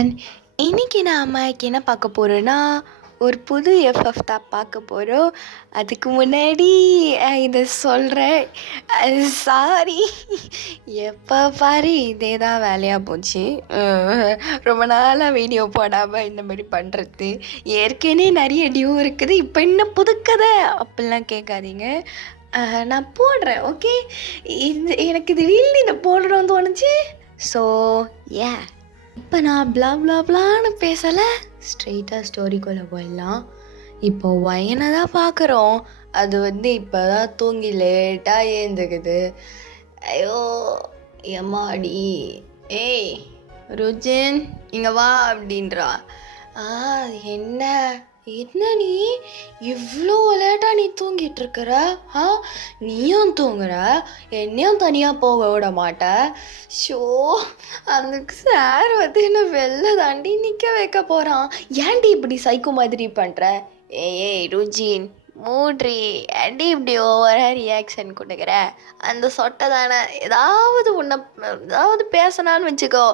Everyone. இன்னைக்கு நாம என்ன பார்க்க போறோம்னா, ஒரு புது எஃப்எஃப் தான் பார்க்க போகிறோம். அதுக்கு முன்னாடி இதை சொல்கிறேன், சாரி. எப்போ பாரு இதே தான் வேலையாக போச்சு. ரொம்ப நாளாக வீடியோ போடாமல் இந்த மாதிரி பண்ணுறது. ஏற்கனவே நிறைய டியூ இருக்குது, இப்போ இன்னும் புதுக்கதை அப்படிலாம் கேட்காதீங்க. நான் போடுறேன், ஓகே. எனக்கு திடீர்னு இதை போடணும்னு தோணுச்சு. ஸோ ஏ இப்போ நான் பிளான்னு பேசலை, ஸ்ட்ரெயிட்டாக ஸ்டோரிக்குள்ளே போயிடலாம். இப்போ வயனை தான் பார்க்குறோம். அது இப்போ தான் தூங்கி லேட்டாக ஏந்துக்குது. ஐயோ எம்மாடி, ஏய் ருஜின் இங்கே வா அப்படின்றா. என்ன என்ன நீ இவ்வளோ லேட்டாக நீ தூங்கிட்டு இருக்கிற? நீயும் தூங்குற, என்னையும் தனியாக போக விட மாட்ட. ஷோ, அந்த சார் என்ன வெளில தாண்டி நிற்க வைக்க போகிறான். ஏன்டி இப்படி சைக்கோ மாதிரி பண்ணுற? ஏய் ருஜின் மூட்ரி, ஏன்டி இப்படி ஓவராக ரியாக்ஷன் கொடுக்குற? அந்த சொட்டை தானே, ஏதாவது பேசினான்னு வச்சுக்கோ.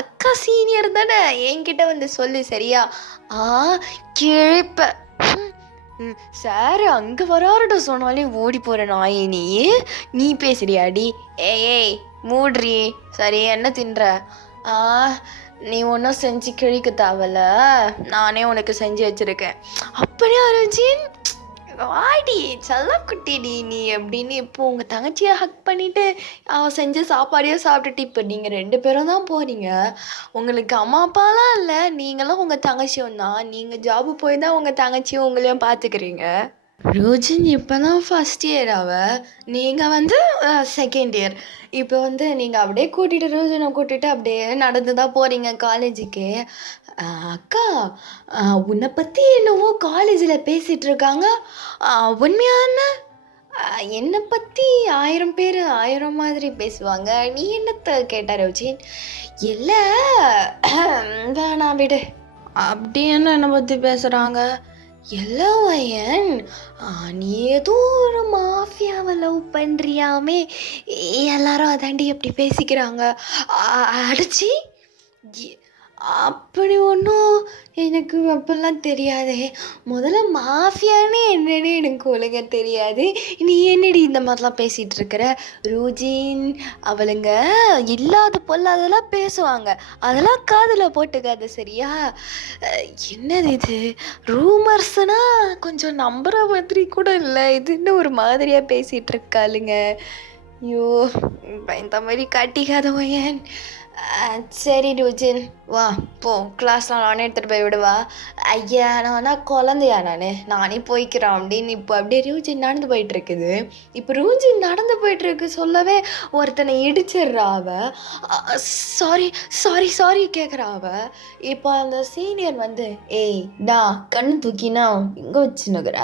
அக்கா சீனியர் தானே, என்கிட்ட சொல்லு சரியா? கிழிப்ப. சார் அங்கே வராருட சொன்னாலே ஓடி போகிற நாயே நீ பேசுறியாடி? ஏய் மூட்ரி, சரி என்ன தின்ற? நீ ஒன்றும் செஞ்சு கிழிக்க தேவையில்ல, நானே உனக்கு செஞ்சு வச்சுருக்கேன். அப்படியே ருஜின் வாடி செல்லக்குட்டிடி நீ அப்படின்னு. இப்போ உங்கள் தங்கச்சியை ஹக் பண்ணிவிட்டு அவன் செஞ்ச சாப்பாடையும் சாப்பிட்டுட்டு இப்போ நீங்கள் 2 பேரும் தான் போகிறீங்க. உங்களுக்கு அம்மா அப்பாலாம் இல்லை, நீங்களும் உங்கள் தங்கச்சியும் தான். நீங்கள் ஜாபு போய் தான் உங்கள் தங்கச்சியும் உங்களையும் பார்த்துக்கிறீங்க. ரோஜின் இப்போ தான் ஃபஸ்ட் இயர் அவ, நீங்கள் செகண்ட் இயர். இப்போ நீங்கள் அப்படியே ரோஜினை கூட்டிகிட்டு அப்படியே நடந்து தான் போகிறீங்க காலேஜுக்கு. அக்கா, உன்னை பற்றி என்னவோ காலேஜில் பேசிகிட்டு இருக்காங்க, உண்மையான? என்னை பற்றி 1000 பேர் 1000 மாதிரி பேசுவாங்க, நீ என்னத்தை கேட்ட ரோஜின்? இல்லை வேணாம் விடு. அப்படி என்னை பற்றி பேசுகிறாங்க? எல்லோவயன், நீ ஏதோ ஒரு மாஃபியாவை லவ் பண்ணுறியாமே, எல்லாரும் அதாண்டி அப்படி பேசிக்கிறாங்க. அடிச்சு அப்படி ஒன்றும் எனக்கு அப்பெல்லாம் தெரியாதே. முதல்ல மாஃபியானே என்னன்னு எனக்கு ஒழுங்காக தெரியாது. நீ என்னடி இந்த மாதிரிலாம் பேசிகிட்டு இருக்கிற? ருஜின், அவளுங்க இல்லாத பொல்லாதெல்லாம் பேசுவாங்க, அதெல்லாம் காதில் போட்டுக்காது சரியா? என்னது இது ரூமர்ஸ்னால் கொஞ்சம் நம்புகிற மாதிரி கூட இல்லை, இதுன்னு ஒரு மாதிரியாக பேசிகிட்டு இருக்காளுங்க. ஐயோ இந்த மாதிரி காட்டிக்காதவன். சரி ருஜின் வா போ, கிளாஸ்லாம் நானே எடுத்துகிட்டு போய் விடுவா. ஐயா நானா குழந்தையா நானே போய்க்கிறேன் அப்படின்னு. இப்போ அப்படியே ருஜின் நடந்து போயிட்டுருக்குது. இப்போ ருஜின் நடந்து போயிட்டுருக்கு சொல்லவே ஒருத்தனை இடிச்சிடுறா அவ. சாரி சாரி சாரி கேட்குறா அவ. இப்போ அந்த சீனியர் ஏய் டா கண்ணு தூக்கினா இங்கே வச்சுன்னுக்குற,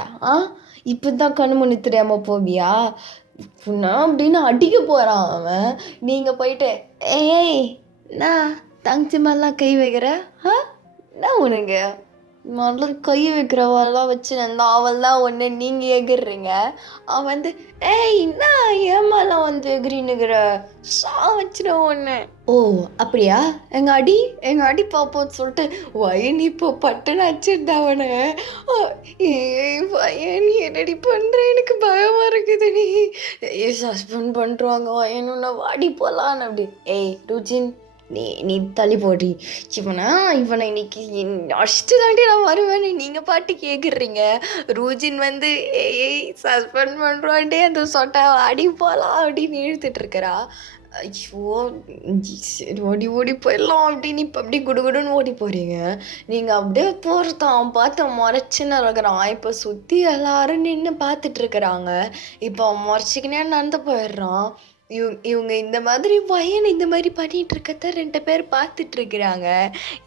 இப்போ தான் கண்ணு முன்னு தெரியாமல் போவியா புண்ணா அப்படின்னு அடிக்க போகிறான் அவன். நீங்கள் போயிட்டு ஏய் நான் தங்கச்சி மாதிரிலாம் கை வைக்கிற? நான் உனக்கு முதல்ல கை வைக்கிறவெல்லாம் வச்சு நான் அவள் தான் ஒன்று நீங்கள் எகிர்றீங்க. அவன் ஏய் நான் ஏமாலாம் எகிரின்னுக்கிற வச்சிடும் ஒன்று. ஓ அப்படியா, எங்கள் அடி பார்ப்போன்னு சொல்லிட்டு வயன் இப்போ பட்டுன்னு அடிச்சிருந்தாவன. வயன் என்னடி பண்ணுற, எனக்கு பயமாக இருக்குது. நீ சஸ்பெண்ட் பண்ணுறாங்க வயன், உன்னை வாடி போகலான்னு அப்படி. ஏய் ருஜின் நீ தள்ளி போடி. இவனை இன்னைக்கு அடிச்சுட்டு தாண்டி நான் வருவேன்னு நீங்கள் பாட்டு கேட்குறீங்க. ருஜின் ஏய் சஸ்பெண்ட் பண்ணுறான்டே அந்த சொட்டை அடி போகலாம் அப்படின்னு இழுத்துட்டு இருக்கிறா. ஐயோ சரி ஓடி போயிடலாம் அப்படின்னு இப்போ அப்படி குடுகுடுன்னு ஓடி போகிறீங்க. நீங்கள் அப்படியே போகிறதான் பார்த்து முறைச்சின்னு இருக்கிறான். இப்போ சுற்றி எல்லாரும் நின்று பார்த்துட்ருக்குறாங்க. இப்போ அவன் முறைச்சிக்கினே நடந்து போயிடுறான். இவங்க இந்த மாதிரி பையன் இந்த மாதிரி பண்ணிகிட்டு இருக்கத 2 பேர் பார்த்துட்ருக்குறாங்க.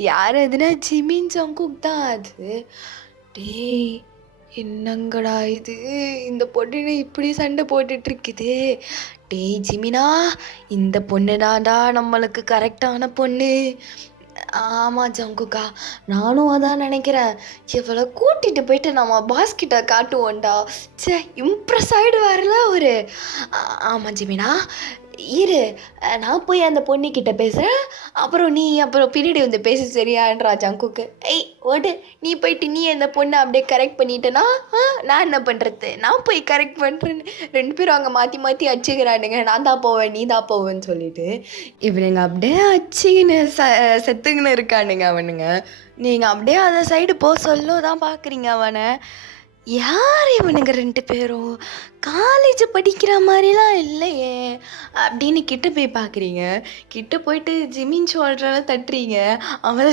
யார் அதுனா ஜிமின் ஜங்குக் தான் அது. டேய் என்னங்கடா இது, இந்த பொண்ணு இப்படி சண்டை போட்டுட்ருக்குது. டேய் ஜிமினா, இந்த பொண்ணு தான்டா நம்மளுக்கு கரெக்டான பொண்ணு. ஆமாம் ஜங்குக்கா, நானும் அதான் நினைக்கிறேன். இவளை கூட்டிகிட்டு போயிட்டு நம்ம பாஸ்கிட்ட காட்டுவோண்டா. இம்ப்ரெஸ் ஆகிடுவார்ல ஒரு. ஆமாம் ஜிமினா, இரு நான் போய் அந்த பொண்ணுக்கிட்ட பேசுகிறேன், அப்புறம் பின்னாடி வந்து பேச சரியான்றா ஜங்குக்கு. ஏய் ஓடு, நீ போயிட்டு நீ அந்த பொண்ணை அப்படியே கரெக்ட் பண்ணிட்டேன்னா நான் என்ன பண்ணுறது, நான் போய் கரெக்ட் பண்ணுறேன்னு 2 பேரும் அங்கே மாற்றி மாற்றி அடிச்சுக்கிறானுங்க. நான் தான் போவேன் நீ தான் போவேன்னு சொல்லிட்டு இவனுங்க அப்படியே அடிச்சுக்கின்னு செத்துக்கின்னு இருக்கானுங்க அவனுங்க. நீங்கள் அப்படியே அந்த சைடு சொல்ல தான் பார்க்குறீங்க அவனை. யார் இவனுங்க 2 பேரும், காலேஜ் படிக்கிற மாதிரிலாம் இல்லையே அப்படின்னு கிட்ட போய் பார்க்குறீங்க. கிட்ட போயிட்டு ஜிமின் சொல்கிறத தட்டுறீங்க. அவன்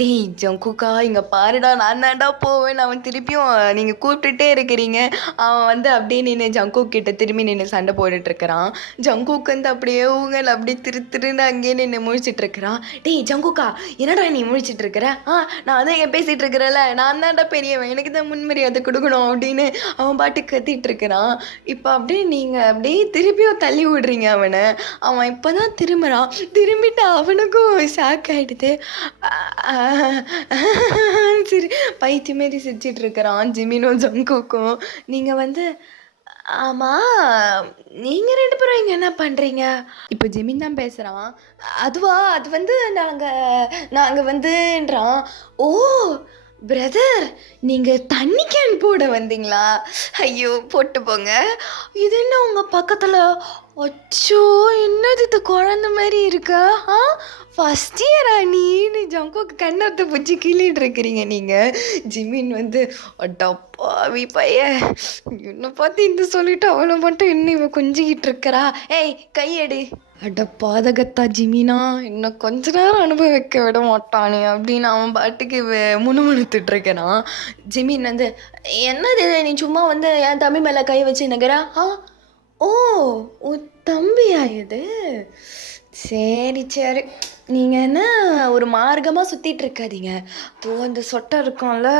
டேய் ஜங்குக்கா இங்கே பாருடா நான் தான்டா போவேன், அவன் திருப்பியும் நீங்கள் கூப்பிட்டுட்டே இருக்கிறீங்க. அவன் வந்து அப்படியே நின்று ஜங்குக் கிட்ட திரும்பி நின்று சண்டை போட்டுட்ருக்கிறான். ஜங்குக் வந்து அப்படியே ஊங்கல் அப்படியே திருன்னு அங்கேயே நின்று முழிச்சிட்ருக்கிறான். டேய் ஜங்குக்கா என்னடா நீ முழிச்சிட்ருக்கிற, நான் தான் இங்கே பேசிகிட்டு இருக்கிறேன்ல, நான் தான்டா பெரியவன், எனக்கு தான் முன்மரியாதை கொடுக்கணும் அப்படின்னு அவன் பாட்டுக்கு கத்திட்டு இருக்கிறான். இப்போ அப்படியே நீங்கள் அப்படியே திருப்பியும் தள்ளி விடுறீங்க அவனை. அவன் இப்போ தான் திரும்பிட்டு அவனுக்கும் ஷாக் ஆகிடுது. சரி பைத்திய மாரி சிரிச்சிட்டு இருக்கிறான் ஜிமினும் ஜங்குக்கும். நீங்கள் வந்து ஆமாம் நீங்கள் 2 பேரும் இங்கே என்ன பண்ணுறீங்க? இப்போ ஜிமின் தான் பேசுகிறான். அது வந்து நாங்கள் வந்துன்றான். ஓ பிரதர், நீங்கள் தண்ணி கேன் போட வந்தீங்களா? ஐயோ போட்டு போங்க. இது என்ன உங்கள் பக்கத்தில்? அச்சோ என்னது இது குழந்த மாதிரி இருக்கா? ஃபஸ்ட் இயரா நீன்னு ஜங்குக்கு கண்ணத்தை பிடிச்சி கிள்ளிட்டு இருக்கிறீங்க நீங்கள். ஜிமின் வந்து அடப்பாவி பையன், என்னை பார்த்து இந்த சொல்லிட்டு அவனை மட்டும் என்ன இவன் கொஞ்சிக்கிட்டு இருக்கிறா. ஏய் கையெடு. அட பாதகத்தா ஜிமினா, இன்னும் கொஞ்ச நேரம் அனுபவிக்க விட மாட்டானே அப்படின்னு அவன் பாட்டுக்கு முணுமுணுத்துட்டு இருக்கிறான். ஜிமின் வந்து என்னது நீ சும்மா வந்து என் தம்பி மேலே கை வச்சு நிற்கிறா? ஓ உன் தம்பியா இது? சரி சரி, நீங்கள் என்ன ஒரு மார்க்கமாக சுற்றிட்டு இருக்காதீங்க. அந்த சொட்டை இருக்கும்ல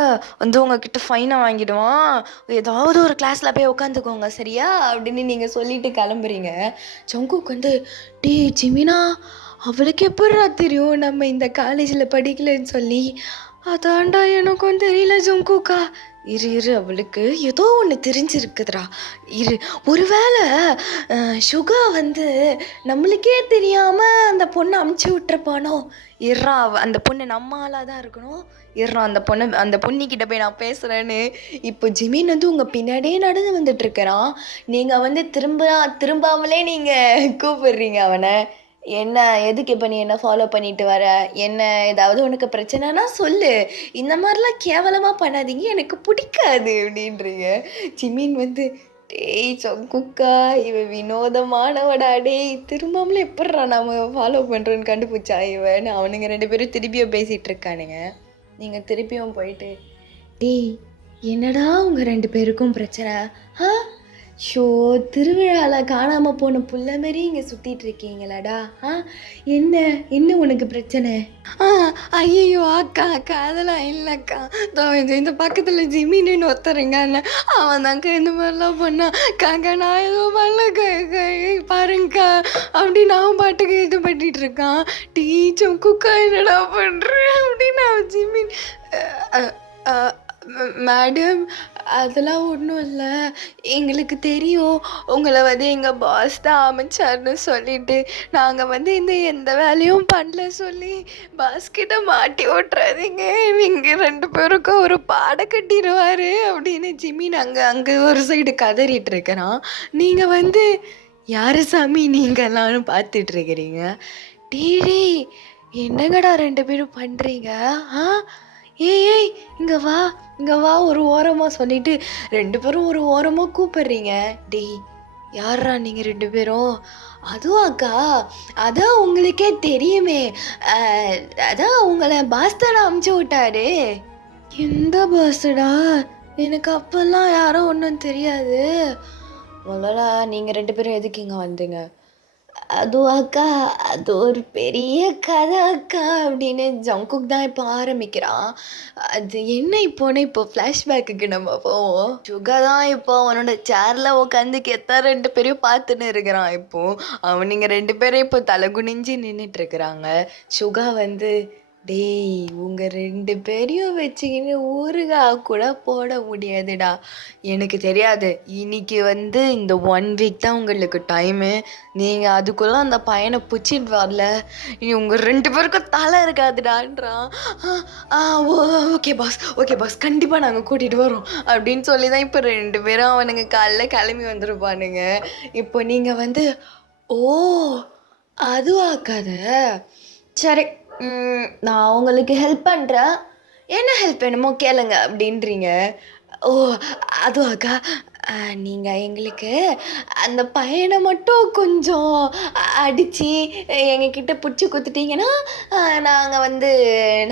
வந்து உங்ககிட்ட ஃபைனை வாங்கிடுவான், ஏதாவது ஒரு கிளாஸில் போய் உட்காந்துக்கோங்க சரியா அப்படின்னு நீங்கள் சொல்லிட்டு கிளம்புறீங்க. ஜங்குக் வந்து டேய் ஜிமினா, அவளுக்கு எப்படிடா தெரியும் நம்ம இந்த காலேஜில் படிக்கலன்னு சொல்லி? அதான்டா எனக்கும் தெரியல ஜங்குக்கா. இரு அவளுக்கு ஏதோ ஒன்று தெரிஞ்சிருக்குதுடா. ஒருவேளை சுகா வந்து நம்மளுக்கே தெரியாமல் அந்த பொண்ணை அமுச்சு விட்டுருப்பானோ? அந்த பொண்ணு நம்ம ஆளாக தான் இருக்கணும். அந்த பொண்ணுக்கிட்ட போய் நான் பேசுகிறேன்னு இப்போ ஜிமின் வந்து உங்கள் பின்னாடியே நடந்து வந்துட்டுருக்கிறான். நீங்கள் வந்து திரும்பாமலே நீங்கள் கூப்பிடுறீங்க அவனை. என்ன எதுக்கு இப்போ நீ என்ன ஃபாலோ பண்ணிட்டு வர, என்ன ஏதாவது உனக்கு பிரச்சனைனா சொல்லு, இந்த மாதிரிலாம் கேவலமாக பண்ணாதீங்க, எனக்கு பிடிக்காது அப்படின்றீங்க. ஜிமின் வந்து டேய் ஜங்குக்கா இவன் வினோதமானவடா, டேய் திரும்பாமலே எப்பட்றா நம்ம ஃபாலோ பண்ணுறோன்னு கண்டுபிடிச்சா இவன். அவனுங்க 2 பேரும் திருப்பியும் பேசிகிட்டு இருக்கானுங்க. நீங்கள் திருப்பியும் போயிட்டு டேய் என்னடா உங்கள் 2 பேருக்கும் பிரச்சனை? ஷோ திருவிழாவில் காணாமல் போன புள்ள மாரி இங்கே சுற்றிட்டு இருக்கீங்களாடா? என்ன உனக்கு பிரச்சனை? ஐயோ அக்கா அதெல்லாம் இல்லைக்கா, இந்த பக்கத்தில் ஜிமின்னு ஒருத்தருங்க, அவன் தாங்க இந்த மாதிரிலாம் பண்ணான் காக்கா, நான் ஏதோ பண்ணல பாருங்கக்கா அப்படின்னு அவன் பாட்டுக்கு இது பண்ணிட்டு இருக்கான். டீச்சம் குக்கா என்னடா பண்ணுறேன் அப்படின்னு அவன் ஜிமின் மேடம் அதெல்லாம் ஒன்றும் இல்லை, எங்களுக்கு தெரியும் உங்களை வந்து எங்கள் பாஸ் தான் அமைச்சார்னு சொல்லிட்டு நாங்கள் வந்து எந்த வேலையும் பண்ணல சொல்லி பாஸ்கிட்ட மாட்டி ஓட்டுறாதீங்க, நீங்கள் 2 பேருக்கும் ஒரு பாடம் கட்டிடுவார் அப்படின்னு ஜிமின் அங்கே ஒரு சைடு கதறிட்டு இருக்கிறான். நீங்கள் வந்து யார் சாமி நீங்கள்லாம் பார்த்துட்ருக்கிறீங்க? டீ என்னங்கடா 2 பேரும் பண்ணுறீங்க? ஏய் இங்கே வா ஒரு ஓரமாக சொல்லிட்டு 2 பேரும் ஒரு ஓரமாக கூப்பிடுறீங்க. டேய் யாரா நீங்கள் 2 பேரும்? அதுவும் அக்கா அதான் உங்களுக்கே தெரியுமே, அதான் உங்களை பாஸ் தானே அமுச்சு விட்டாரு. எந்த பாஸ்டா? எனக்கு அப்போல்லாம் யாரும் ஒன்றும் தெரியாது. முதல்ல நீங்கள் 2 பேரும் எதுக்கு இங்கே வந்தீங்க? அதுவும் அக்கா அது ஒரு பெரிய கதை அக்கா அப்படின்னு ஜங்குக் தான் இப்போ ஆரம்பிக்கிறான். அது என்ன இப்போ ஃப்ளாஷ்பேக்குக்கு நம்ம போவோம். சுகா தான் இப்போ அவனோட சேரில் உட்காந்து கெத்தா 2 பேரையும் பார்த்துன்னு இருக்கிறான். இப்போது அவனுங்க 2 பேரும் இப்போ தலை குனிஞ்சு நின்றுட்டு இருக்கிறாங்க. சுகா வந்து டேய் உங்கள் 2 பேரையும் வச்சுக்கின்னு ஊறுகாய் கூட போட முடியாதுடா. எனக்கு தெரியாது, இன்னைக்கு இந்த 1 வீக் தான் உங்களுக்கு டைமு. நீங்கள் அதுக்குள்ளே அந்த பையனை பிடிச்சிட்டு வரல, இனி உங்கள் 2 பேருக்கும் தலை இருக்காதுடான்றான். ஓ ஓகே பாஸ், ஓகே பாஸ், கண்டிப்பாக நாங்கள் கூட்டிகிட்டு வரோம் அப்படின்னு சொல்லி தான் இப்போ 2 பேரும் அவனுங்க காலைல கிளம்பி வந்துருப்பானுங்க. இப்போ நீங்கள் ஓ அதுவா கதை? சரி, நான் உங்களுக்கு ஹெல்ப் பண்ணுறேன், என்ன ஹெல்ப் வேணுமோ கேளுங்க அப்படின்றீங்க. ஓ அதுவாக்கா, நீங்கள் எங்களுக்கு அந்த பையனை மட்டும் கொஞ்சம் அடித்து எங்ககிட்ட பிடிச்சி கொடுத்துட்டீங்கன்னா நாங்கள்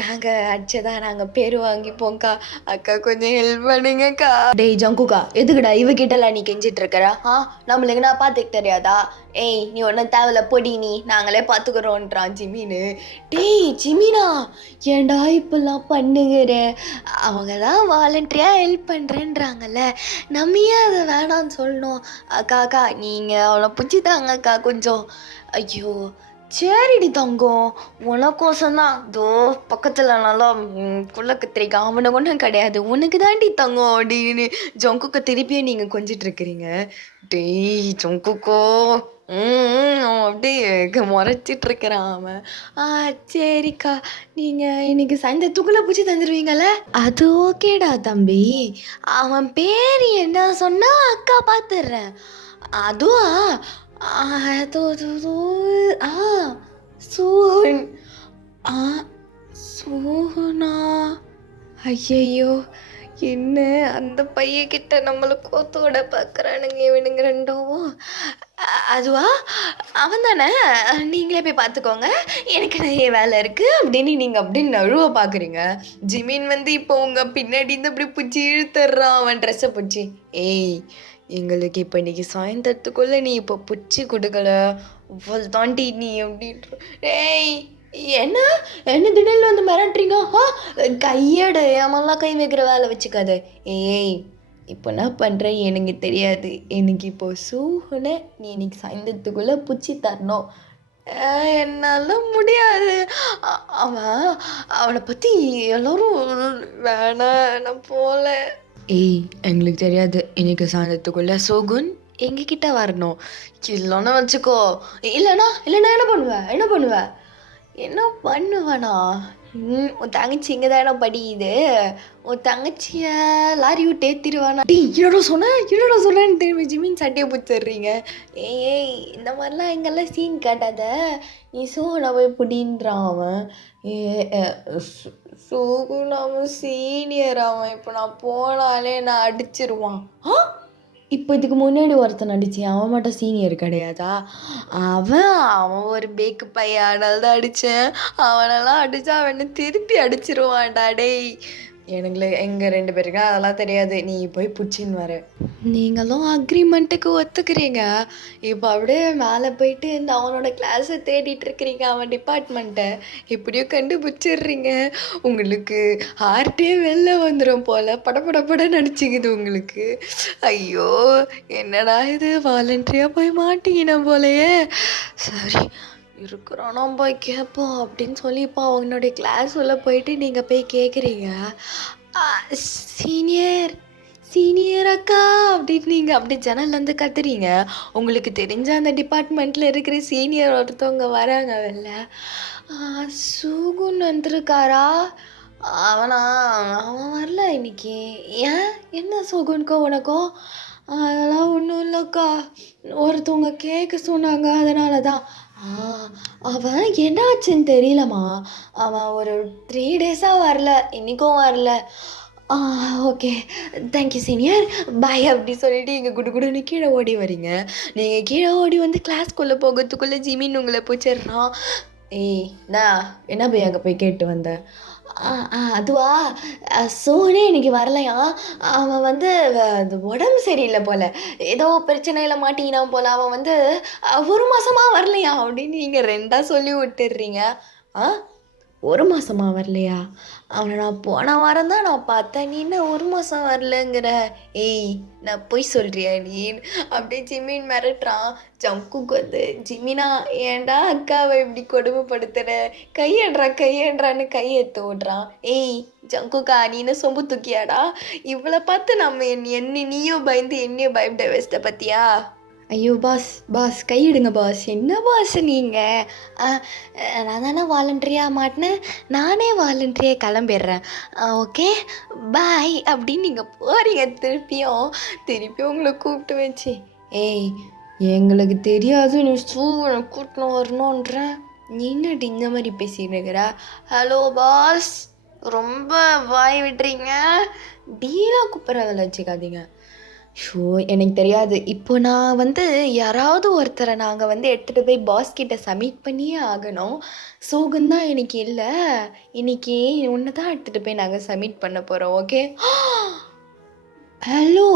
நாங்கள் அடிச்சதா நாங்கள் பேர் வாங்கிப்போம்க்கா. அக்கா கொஞ்சம் ஹெல்ப் பண்ணுங்கக்கா. டேய் ஜங்குக்கா, எதுக்குடா இவகிட்டலாம் நீ கெஞ்சிட்ருக்கற? நம்மளுக்கு நான் பார்த்துக்க தெரியாதா? ஏய் நீ ஒன்றும் தேவையில்ல பொடி, நீ நாங்களே பார்த்துக்குறோன்றான் ஜிமின்னு. டேய் ஜிமினா, ஏன்டா இப்பெல்லாம் பண்ணுங்கிற? அவங்க தான் வாலண்டரியாக ஹெல்ப் பண்ணுறேன்றாங்கல்ல, நம்ம ஏன் அதை வேணான்னு சொல்லணும்? அக்கா நீங்கள் அவளை பிடிச்சி தாங்கக்கா கொஞ்சம். ஐயோ சரிடி தங்கம், உனக்கோசம்தான் தோ பக்கத்தில் நல்லா குள்ள கத்திரிக்கா, அவனுக்கு ஒன்றும் கிடையாது, உனக்கு தாண்டி தங்கம் அப்படின்னு ஜொங்குக்கு திருப்பியும் நீங்கள் கொஞ்சிட்டு இருக்கிறீங்க. டேய் ஜொங்குக்கோ, அப்படியே முறைச்சிட்டு இருக்கிறான் அவன். சரிக்கா, நீங்கள் இன்னைக்கு சாயந்தரத்துக்குள்ளே பிடிச்சி தந்துடுவீங்கள்ல? அது ஓகேடா தம்பி. அவன் பேர் என்ன சொன்னா அக்கா பார்த்துடுறேன். அதுவா, சோஹன். சோஹனா? ஐயையோ, என்ன அந்த பையன்கிட்ட நம்மளை கோத்தோட பார்க்குறானுங்க இவனுங்க ரெண்டும். அதுவா, அவன் தானே? நீங்களே போய் பார்த்துக்கோங்க, எனக்கு நிறைய வேலை இருக்குது அப்படின்னு நீங்கள் அப்படின்னு நழுவ பார்க்குறீங்க. ஜிமின் இப்போ உங்கள் பின்னாடி இப்படி பிடிச்சி இழுத்துடுறான் அவன் ட்ரெஸ்ஸை பிடிச்சி. ஏய் எங்களுக்கு இப்போ இன்றைக்கி சாயந்தரத்துக்குள்ளே நீ இப்போ பிடிச்சி கொடுக்கல அவ்வளோ தாண்டி நீ அப்படின்ற. ஏய் என்ன என்ன திடீர்னு மிரட்டுறீங்க? கையடு, ஏமெல்லாம் கை வைக்கிற வேலை வச்சுக்காத. ஏய் இப்போ என்ன பண்ணுற எனக்கு தெரியாது, எனக்கு இப்போ சூஹனை நீ இன்னைக்கு சாயந்தரத்துக்குள்ளே பிடிச்சி தரணும். என்னால் முடியாது. அவனை பற்றி எல்லோரும் வேணாம், நான் போகல. ஏய் எங்களுக்கு தெரியாது, இன்னைக்கு சாயந்தரத்துக்குள்ளே சோகுன் எங்ககிட்ட வரணும். இல்லைன்னா வச்சுக்கோ. இல்லைண்ணா என்ன பண்ணுவேனா? உன் தங்கச்சி இங்கே தானே படிக்குது, உன் தங்கச்சியை லாரி விட்டு ஏற்றிடுவானா? டேய் என்னடா சொன்னேன்னு திரும்பி ஜிமின் சட்டையை பிடிச்சிடுறீங்க. ஏய் இந்த மாதிரிலாம் எங்கெல்லாம் சீன் காட்டாத, நீ சோனா போய் பிடின்றான் அவன். சோகுன் அவன் சீனியர், அவன் இப்போ நான் போனாலே நான் அடிச்சிருவான். இப்போ இதுக்கு முன்னாடி ஒருத்தன் அடித்தேன், அவன் மட்டும் சீனியர் கிடையாதா? அவன் ஒரு பேக்கு பையன், அதனால தான் அடித்தேன். அவனெல்லாம் அடித்தா அவனை திருப்பி அடிச்சிருவான்டா. டேய் எங்கள் 2 பேருக்கு அதெல்லாம் தெரியாது, நீ போய் பிடிச்சின்னு வர. நீங்களும் அக்ரிமெண்ட்டுக்கு ஒத்துக்கிறீங்க, இப்போ அப்படியே மேலே போயிட்டு அவனோட கிளாஸை தேடிட்டு இருக்கிறீங்க, அவன் டிபார்ட்மெண்ட்டை எப்படியோ கண்டுபிடிச்சிடுறீங்க. உங்களுக்கு ஹார்ட்டே வெளில வந்துடும் போல், படப்பட நடிச்சிக்குது உங்களுக்கு. ஐயோ என்னடா இது, வாலண்டரியாக போய் மாட்டிக்கின போலையே. சரி இருக்கிறானோ போய் கேட்போம் அப்படின்னு சொல்லி இப்போ அவனுடைய கிளாஸ் உள்ள போயிட்டு நீங்கள் போய் கேட்குறீங்க. சீனியர் அக்கா அப்படின்னு நீங்கள் அப்படி ஜன்னல்லேருந்து கத்துறீங்க. உங்களுக்கு தெரிஞ்ச அந்த டிபார்ட்மெண்ட்டில் இருக்கிற சீனியர் ஒருத்தவங்க வராங்க வெளில. சூகுன் வந்திருக்காரா? அவன் வரல இன்னைக்கு. ஏன், என்ன சோகுனுக்கோ உனக்கும்? அதெல்லாம் ஒன்றும் இல்லைக்கா, ஒருத்தவங்க கேட்க சொன்னாங்க, அதனால தான். அவன் என்னாச்சுன்னு தெரியலம்மா, அவன் ஒரு 3 டேஸாக வரல, இன்றைக்கும் வரல. ஓகே தேங்க்யூ சீனியர், பாய் அப்படி சொல்லிவிட்டு இங்கே குடுகுடுன்னு கீழே ஓடி வரீங்க. நீங்கள் கீழே ஓடி கிளாஸ்க்குள்ளே போகிறதுக்குள்ளே ஜிமின் உங்களை பிடிச்சிடுறான். ஏய் நான் என்ன போய் அங்கே போய் கேட்டு வந்தேன்? அதுவா, சோனே இன்னைக்கு வரலையா? அவன் அது உடம்பு சரியில்லை போல், ஏதோ பிரச்சனையில் மாட்டிக்கினான் போல், அவன் 1 மாதமாக வரலையா அப்படின்னு நீங்கள் 2ஆக சொல்லி விட்டுடுறீங்க. 1 மாசமா வரலையா? அவனை நான் போன வாரம் தான் நான் பார்த்தேன். நீ என்ன 1 மாசம் வரலங்கிற? ஏய் நான் பொய் சொல்றியா நீ? அப்படியே ஜிமின் மிரட்டுறான். ஜங்குக் வந்து ஜிமினா ஏன்டா அக்காவை இப்படி கொடுமைப்படுத்துற? கையேன்றான்னு கையெடுத்து விடுறான். ஏய் ஜங்குக்கா நீ என்ன சொம்பு தூக்கியாடா? இவளை பார்த்து நம்ம என்ன நீயும் பயந்து என்னையும் பயப்பட வச்சிட்ட பத்தியா? ஐயோ பாஸ் கையிடுங்க பாஸ். என்ன பாஸ் நீங்கள்? நான் தானே வாலண்டரியாக மாட்டினேன், நானே வாலண்டரியாக கிளம்பிடுறேன். ஓகே பாய் அப்படின்னு நீங்கள் போகிறீங்க. திருப்பியும் உங்களை கூப்பிட்டு வச்சு, ஏய் எங்களுக்கு தெரியாது நீ சூழலை கூட்டின்னு வரணுன்றேன். நீ என்னடி இந்த மாதிரி பேசிட்டு இருக்கிறா? ஹலோ பாஸ், ரொம்ப வாய் விட்டுறீங்க. டீலாக கூப்பிட்றதில் வச்சுக்காதீங்க. ஷோ எனக்கு தெரியாது. இப்போ நான் வந்து யாராவது ஒருத்தரை நாங்கள் வந்து எடுத்துகிட்டு போய் பாஸ்கிட்ட சப்மிட் பண்ணியே ஆகணும். சோகந்தான் எனக்கு இல்லை. இன்னைக்கு ஒன்று தான் எடுத்துகிட்டு போய் நாங்கள் சப்மிட் பண்ண போகிறோம். ஓகே ஹலோ,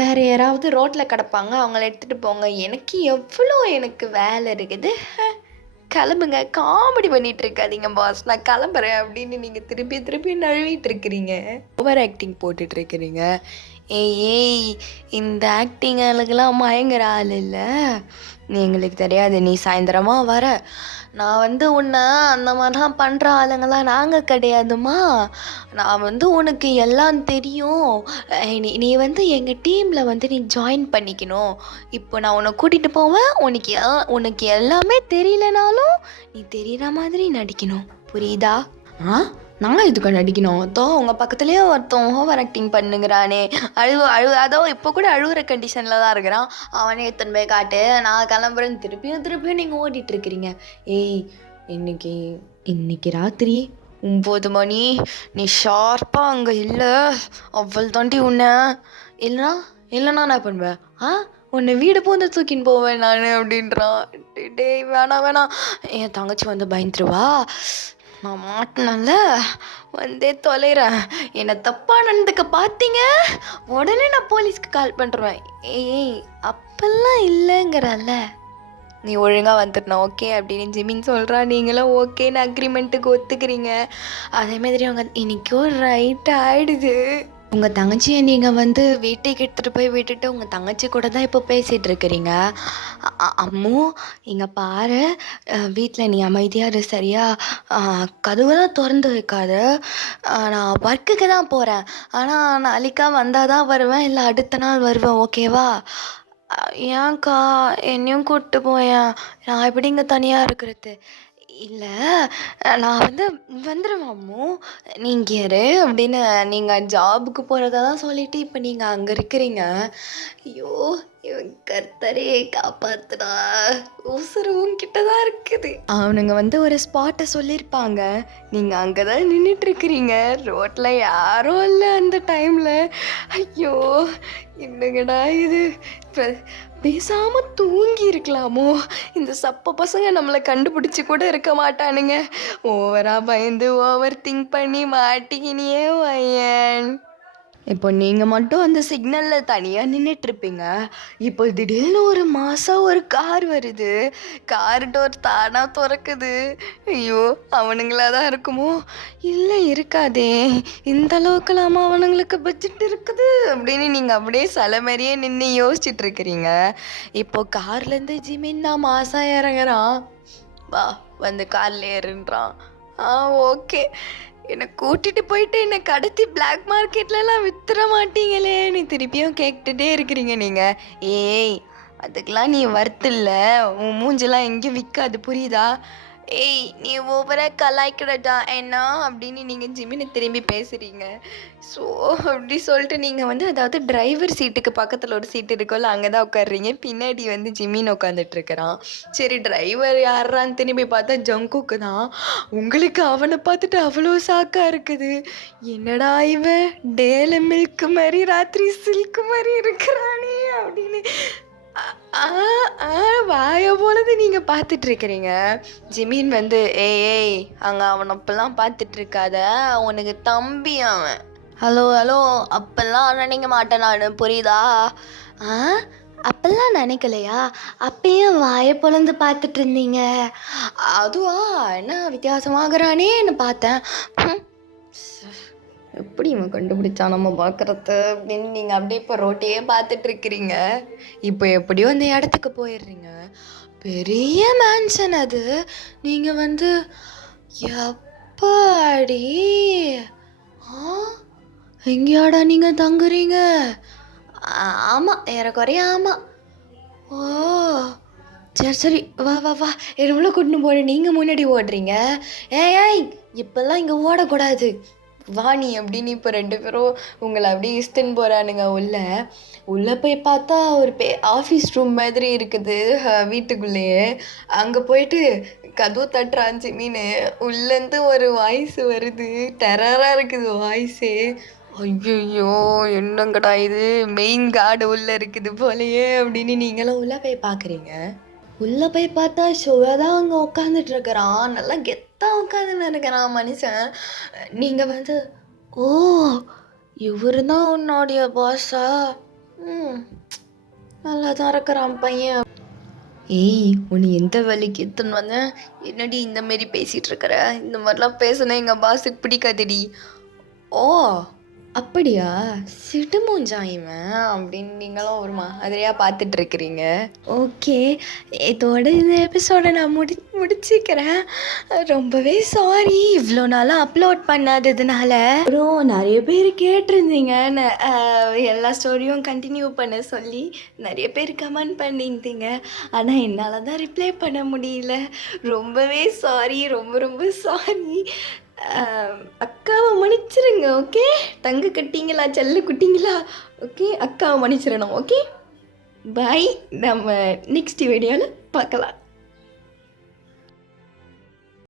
வேறு யாராவது ரோட்டில் கிடப்பாங்க, அவங்கள எடுத்துகிட்டு போங்க. எனக்கு வேலை இருக்குது. கிளம்புங்க. காமெடி பண்ணிட்டு இருக்காதீங்க பாஸ், நான் கிளம்புறேன் அப்படின்னு நீங்கள் திருப்பி நழுவிட்டு இருக்கிறீங்க. ஓவர் ஆக்டிங் போட்டுட்டு இருக்கிறீங்க. ஏய் இந்த ஆக்டிங்களுக்கெல்லாம் மயங்குற ஆள் இல்லை. எங்களுக்கு தெரியாது நீ சாயந்தரமாக வர. நான் வந்து உன்னை அந்த மாதிரிலாம் பண்ணுற ஆளுங்களாம் நாங்கள் கிடையாதுமா. நான் வந்து உனக்கு எல்லாம் தெரியும். நீ வந்து எங்கள் டீமில் வந்து நீ ஜாயின் பண்ணிக்கணும். இப்போ நான் உன்னை கூட்டிகிட்டு போவேன். உனக்கு எல்லாமே தெரியலனாலும் நீ தெரிகிற மாதிரி நடிக்கணும், புரியுதா? நான் இதுக்கு நடிக்கணும்? உங்கள் பக்கத்துலேயே ஒருத்தன் ஓவர் ஆக்டிங் பண்ணுங்கிறானே, அதோ இப்போ கூட அழுகிற கண்டிஷனில் தான் இருக்கிறான். அவனே எத்தனை போய் காட்டு, நான் கிளம்புறேன்னு திருப்பியும் நீங்கள் ஓடிட்டுருக்கிறீங்க. ஏய் இன்னைக்கு ராத்திரி 9 மணி நீ ஷார்ப்பாக அங்கே இல்லை, அவ்வளோ தாண்டி உன்னை இல்லைனா நான் பண்ணுவேன். உன்னை வீடு போந்து தூக்கின்னு போவேன் நான் அப்படின்றான். டேய் வேணாம், என் தங்கச்சி வந்து பயந்துருவா. நான் மாட்டினல வந்தே தொலைகிறேன். என்னை தப்பாக நடந்துக்க பார்த்தீங்க, உடனே நான் போலீஸ்க்கு கால் பண்ணுறேன். ஏய் அப்பெல்லாம் இல்லைங்கிறல்ல, நீ ஒழுங்காக வந்துடணும் ஓகே அப்படின்னு ஜிமின் சொல்கிறா. நீங்களும் ஓகேன்னு அக்ரிமெண்ட்டுக்கு ஒத்துக்கிறீங்க. அதேமாதிரி அவங்க இன்றைக்கும் ரைட் ஆகிடுது. உங்கள் தங்கச்சியை நீங்கள் வந்து வீட்டுக்கு எடுத்துகிட்டு போய் விட்டுட்டு உங்கள் தங்கச்சி கூட தான் இப்போ பேசிகிட்டு இருக்கிறீங்க. அம்மு இங்கே பாரு, வீட்டில் நீ அமைதியாக இரு சரியா? கதவுலாம் திறந்து வைக்காத. நான் ஒர்க்குக்கு தான் போகிறேன், ஆனால் நாளைக்கா வந்தால் தான் வருவேன், இல்லை அடுத்த நாள் வருவேன், ஓகேவா? ஏன்க்கா என்னையும் கூப்பிட்டு போயேன், நான் எப்படி இங்கே தனியாக இருக்கிறது? இல்லை நான் வந்து வந்துடுவேன் அம்மு, நீங்கள் இரு அப்படின்னு. நீங்கள் ஜாபுக்கு போகிறதா தான் சொல்லிவிட்டு இப்போ நீங்கள் அங்கே இருக்கிறீங்க. ஐயோ இவன் கர்த்தரே காப்பாத்துடா, உசுறு உன்கிட்ட தான் இருக்குது. அவனுங்க வந்து ஒரு ஸ்பாட்டை சொல்லியிருப்பாங்க, நீங்கள் அங்கே தான் நின்றுட்டுருக்கிறீங்க, ரோட்டில் யாரும் இல்லை அந்த டைமில். ஐயோ என்னங்கடா இது, இப்போ பேசாமல் தூங்கி இருக்கலாமோ? இந்த சப்ப பசங்க நம்மளை கண்டுபிடிச்சி கூட இருக்க மாட்டானுங்க. ஓவராக பயந்து ஓவர் திங்க் பண்ணி மாட்டிக்கினியே பையன். இப்போ நீங்கள் மட்டும் அந்த சிக்னலில் தனியாக நின்றுட்டுருப்பீங்க. இப்போ திடீர்னு ஒரு மாதம் ஒரு கார் வருது, கார் டோர் தானாக திறக்குது. ஐயோ அவனுங்களா தான் இருக்குமோ? இல்லை இருக்காதே, இந்த அளவுக்குலாமா அவனுங்களுக்கு பட்ஜெட் இருக்குது அப்படின்னு நீங்கள் அப்படியே சில மாதிரியே நின்று யோசிச்சுட்டு இருக்கிறீங்க. இப்போ கார்லேருந்து ஜிமின் தான் மாதம் இறங்குறான். வா வந்து காரில் ஏறுன்றான். ஓகே, என்னை கூட்டிகிட்டு போயிட்டு என்னை கடத்தி பிளாக் மார்க்கெட்லலாம் வித்துற மாட்டீங்களே நீ திருப்பியும் கேட்டுகிட்டே இருக்கிறீங்க நீங்கள். ஏய் அதுக்கெலாம் நீ வர்த்தில்ல, உன் மூஞ்செல்லாம் எங்கேயும் விற்காது, புரியுதா? ஏய் நீ ஓவராக கலாய்க்கிறடா என்ன அப்படின்னு நீங்கள் ஜிமினை திரும்பி பேசுகிறீங்க. ஸோ அப்படி சொல்லிட்டு நீங்கள் வந்து அதாவது டிரைவர் சீட்டுக்கு பக்கத்தில் ஒரு சீட்டு இருக்கும்ல, அங்கே தான் உட்காடுறீங்க. பின்னாடி வந்து ஜிமின் உட்காந்துட்ருக்கிறான். சரி டிரைவர் யாரான்னு திரும்பி பார்த்தா ஜங்குக்கு தான். உங்களுக்கு அவனை பார்த்துட்டு அவ்வளோ சாக்காக இருக்குது. என்னடா இவன் டேல மில்க்கு மாதிரி ராத்திரி சில்க்கு மாதிரி இருக்கிறானே அப்படின்னு வாய போலது நீங்கள் பார்த்துட்ருக்கிறீங்க. ஜிமின் வந்து ஏய் அங்கே அவனை அப்பெல்லாம் பார்த்துட்ருக்காத, அவனுக்கு தம்பி அவன். ஹலோ அப்பெல்லாம் நினைக்க மாட்டேன் நான், புரியுதா? அப்பெல்லாம் நினைக்கலையா? அப்பயே வாய பொளந்து பார்த்துட்டு இருந்தீங்க. அதுவா என்ன வித்தியாசமாகறானேன்னு பார்த்தேன். எப்படி இவன் கண்டுபிடிச்சான் நம்ம பார்க்குறத அப்படின்னு நீங்கள் அப்படியே இப்போ ரோட்டையே பார்த்துட்டு இருக்கிறீங்க. இப்போ எப்படியோ அந்த இடத்துக்கு போயிடுறீங்க. பெரிய மேன்ஷன் அது. நீங்கள் வந்து எப்பாடி எங்கேயாடா நீங்கள் தங்குறீங்க? ஆமாம், ஏறக்குறைய ஆமாம். ஓ சரி சரி, வா வா வா, எவ்வளோ கூட்டின்னு போட நீங்கள் முன்னாடி ஓடுறீங்க. ஏய் இப்போல்லாம் இங்கே ஓடக்கூடாது, வா நீ அப்படின்னு இப்போ 2 பேரும் உங்களை அப்படியே இஸ்துன்னு போகிறானுங்க உள்ளே போய் பார்த்தா ஒரு ஆஃபீஸ் ரூம் மாதிரி இருக்குது வீட்டுக்குள்ளேயே. அங்கே போயிட்டு கதவு தட்டுறான் மீன். உள்ளேருந்து ஒரு வாய்ஸ் வருது, டெரராக இருக்குது வாய்ஸே. ஐயோ என்னங்கடா இது, மெயின் கார்டு உள்ளே இருக்குது போலையே அப்படின்னு நீங்களும் உள்ளே போய் பார்க்குறீங்க. உள்ளே போய் பார்த்தா சுகா தான் அங்கே உட்காந்துட்டு இருக்கிறான். நல்லா கெத்தாக உட்காந்துன்னு இருக்கிறான் மனுஷன். நீங்கள் வந்து ஓ இவர் தான் உன்னுடைய பாஸா? நல்லா தான் இருக்கிறான் பையன். ஏய் உன்னை எந்த வேலைக்கு எத்தனை வந்தேன்? என்னடி இந்த மாரி பேசிகிட்டு இருக்கிற? இந்த மாதிரிலாம் பேசுனா எங்கள் பாஸுக்கு பிடிக்காதுடி. ஓ அப்படியா, சிடுமூஞ்சான் இவன் அப்படின்னு நீங்களும் ஒரு மாதிரியாக பார்த்துட்ருக்கிறீங்க. ஓகே, இதோட இந்த எபிசோடை நான் முடிச்சுக்கிறேன். ரொம்பவே சாரி இவ்வளோ நாளாக அப்லோட் பண்ணாததுனால. அப்புறம் நிறைய பேர் கேட்டிருந்தீங்க எல்லா ஸ்டோரியும் கண்டினியூ பண்ண சொல்லி. நிறைய பேர் கமெண்ட் பண்ணியிருந்தீங்க. ஆனால் என்னால் தான் ரிப்ளை பண்ண முடியல. ரொம்பவே சாரி, ரொம்ப ரொம்ப சாரி. அக்காவை மன்னிச்சிருங்க. ஓகே, தங்க கட்டிங்களா, செல்ல குட்டிங்களா? ஓகே, அக்காவை மன்னிச்சிடணும். ஓகே, பாய். நம்ம நெக்ஸ்ட் வீடியோவில் பார்க்கலாம்.